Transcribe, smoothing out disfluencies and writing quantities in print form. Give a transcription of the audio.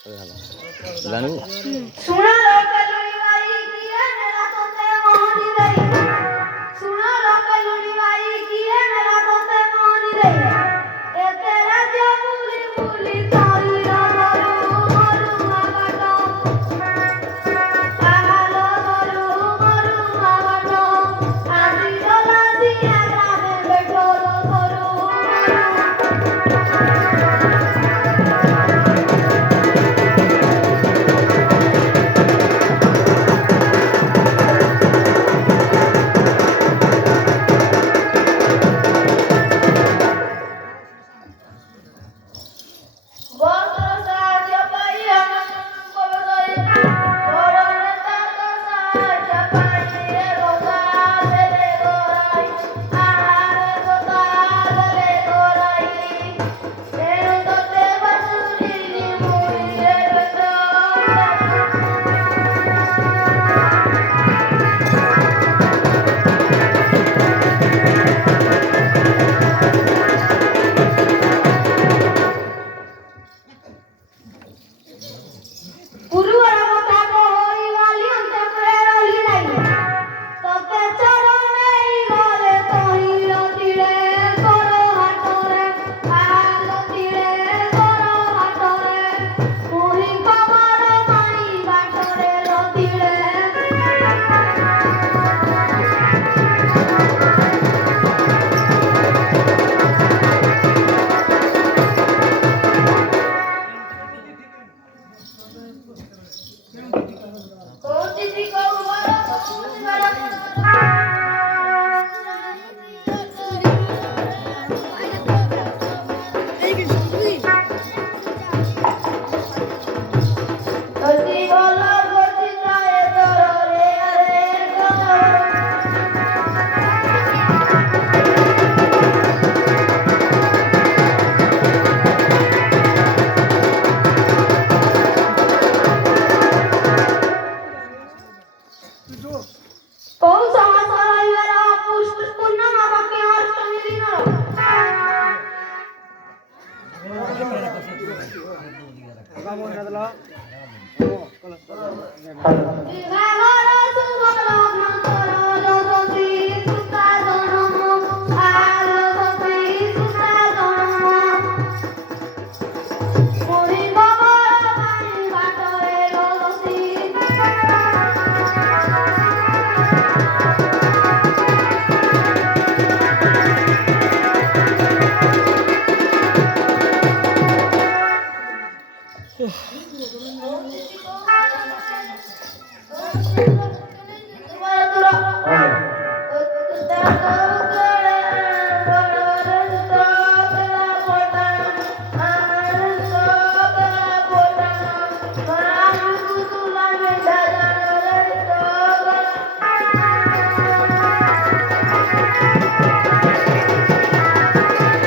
জানি सुना लो कलोनी वाली की है मेरा तोते मोहनी रही सुना लो कलोनी वाली की है मेरा तोते मोहनी रही ए तेरा जो भूली भूली तारी रारो मरु आगटो आलो मरु आगटो आजी डोला दिया रामे बैठो रो करू कौन सा मसाला मेरा पुष्प पूर्णिमा बाकी अष्टमी दिन